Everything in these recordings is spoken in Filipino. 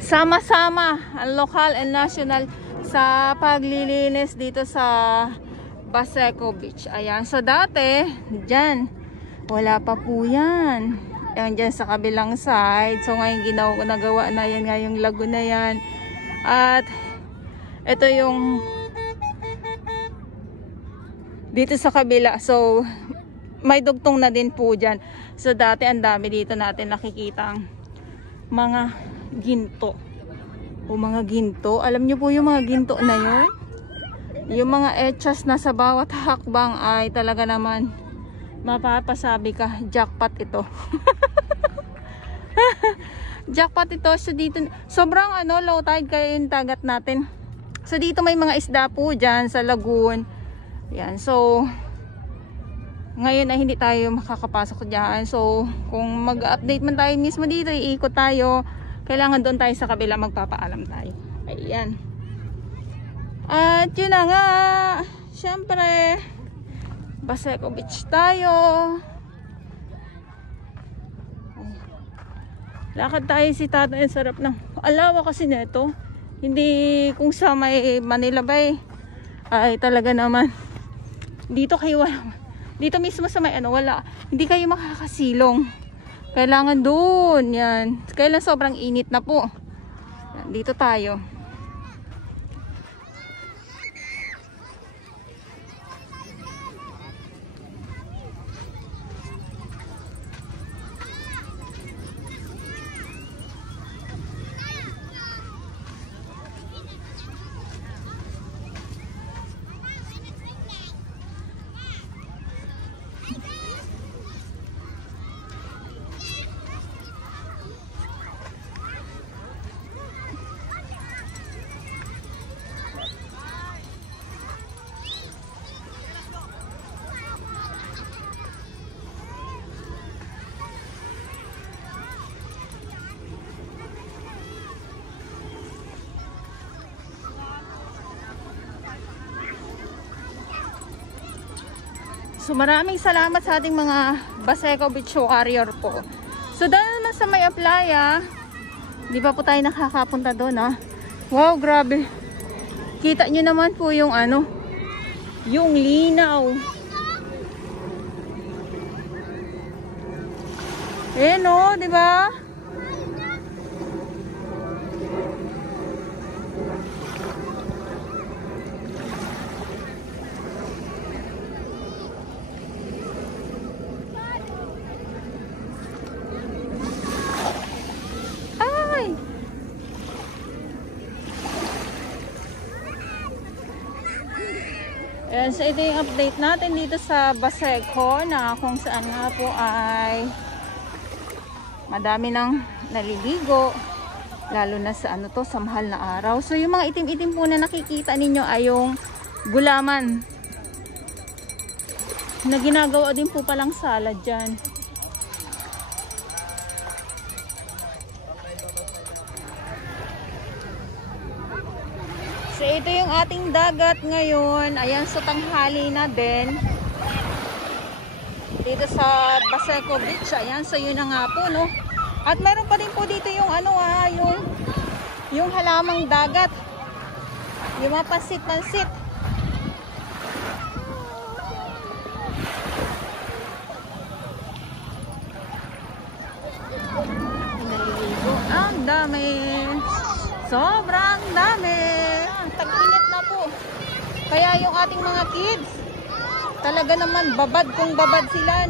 sama-sama ang local and national sa paglilinis dito sa Baseco Beach. Ayan, so dati dyan wala pa po yan. Ayan, dyan sa kabilang side. So ngayon nagawa na yan nga yung lago na yan. At ito yung dito sa kabila. So may dugtong na din po dyan. So dati ang dami dito natin nakikitang mga ginto. O mga ginto. Alam nyo po yung mga ginto na yun? Yung mga etchas na sa bawat hakbang ay talaga naman mapapasabi ka, jackpot ito. Jackpot ito. So dito, sobrang low tide kaya yung tagat natin. So dito may mga isda po dyan sa lagoon. Yan, so ngayon ay hindi tayo makakapasok dyan. So kung mag-update man tayo mismo dito, iikot tayo. Kailangan doon tayo sa kabila, magpapaalam tayo. Ayan. At yun na nga, syempre Baseco Beach tayo. Lakad tayo si Tata. Ang sarap ng alawa kasi nito. Hindi kung sa may Manila Bay ay talaga naman dito kayo dito mismo sa may wala, hindi kayo makakasilong. Kailangan doon yan. Kailan sobrang init na po. Yan, dito tayo. So maraming salamat sa ating mga Baseco Beach warrior po. So dahil naman sa may playa, di ba po tayo nakakapunta doon Wow, grabe. Kita nyo naman po yung yung linaw. Di ba? Ayan, so ito yung update natin dito sa Baseco na kung saan nga po ay madami nang naliligo, lalo na sa sa mahal na araw. So yung mga itim-itim po na nakikita ninyo ay yung gulaman na ginagawa din po palang salad dyan. So ito yung ating dagat ngayon. Ayan, so tanghali na din dito sa Baseco Beach. Ayan, so yun na nga po At meron pa din po dito yung yung halamang dagat, yung mga pansit-pansit. Naliligo. Ang dami, sobrang dami. Tag-init na po. Kaya yung ating mga kids, talaga naman babad kung babad sila,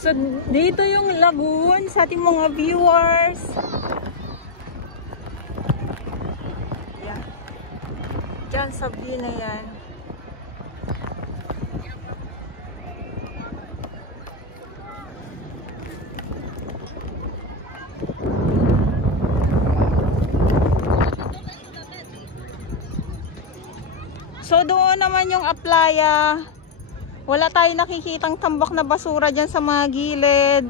So, dito yung lagoon sa ating mga viewers. Yan. Diyan sa view na yan. So, doon naman yung Aplaya. Wala tayong nakikitang tambak na basura dyan sa mga gilid.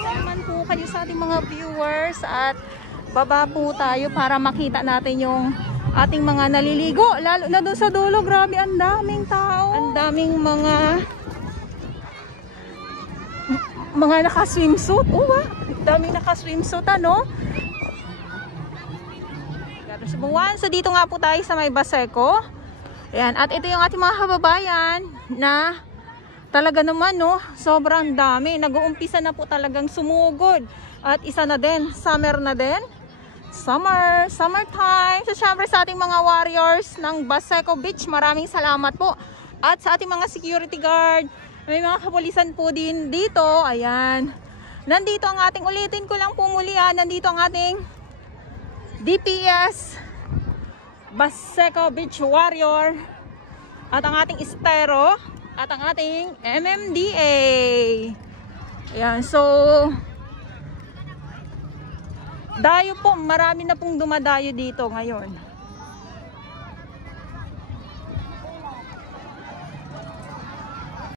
Naman po kayo sa ating mga viewers at baba po tayo para makita natin yung ating mga naliligo. Lalo na doon sa dulo, grabe, ang daming tao. Ang daming mga naka-swimsuit. Daming naka-swimsuit, ano? So dito nga po tayo sa may Baseco. Ayan, at ito yung ating mga kababayan na talaga naman, no, sobrang dami. Nag-uumpisa na po talagang sumugod. At isa na din, summer na din. Summertime. So syempre sa ating mga warriors ng Baseco Beach, maraming salamat po. At sa ating mga security guard, may mga kapulisan po din dito. Ayan. Nandito ang ating, ulitin ko lang po muli, nandito ang ating DPS Baseco Beach Warrior at ang ating Estero at ang ating MMDA. Ayan, so dayo po, marami na pong dumadayo dito ngayon.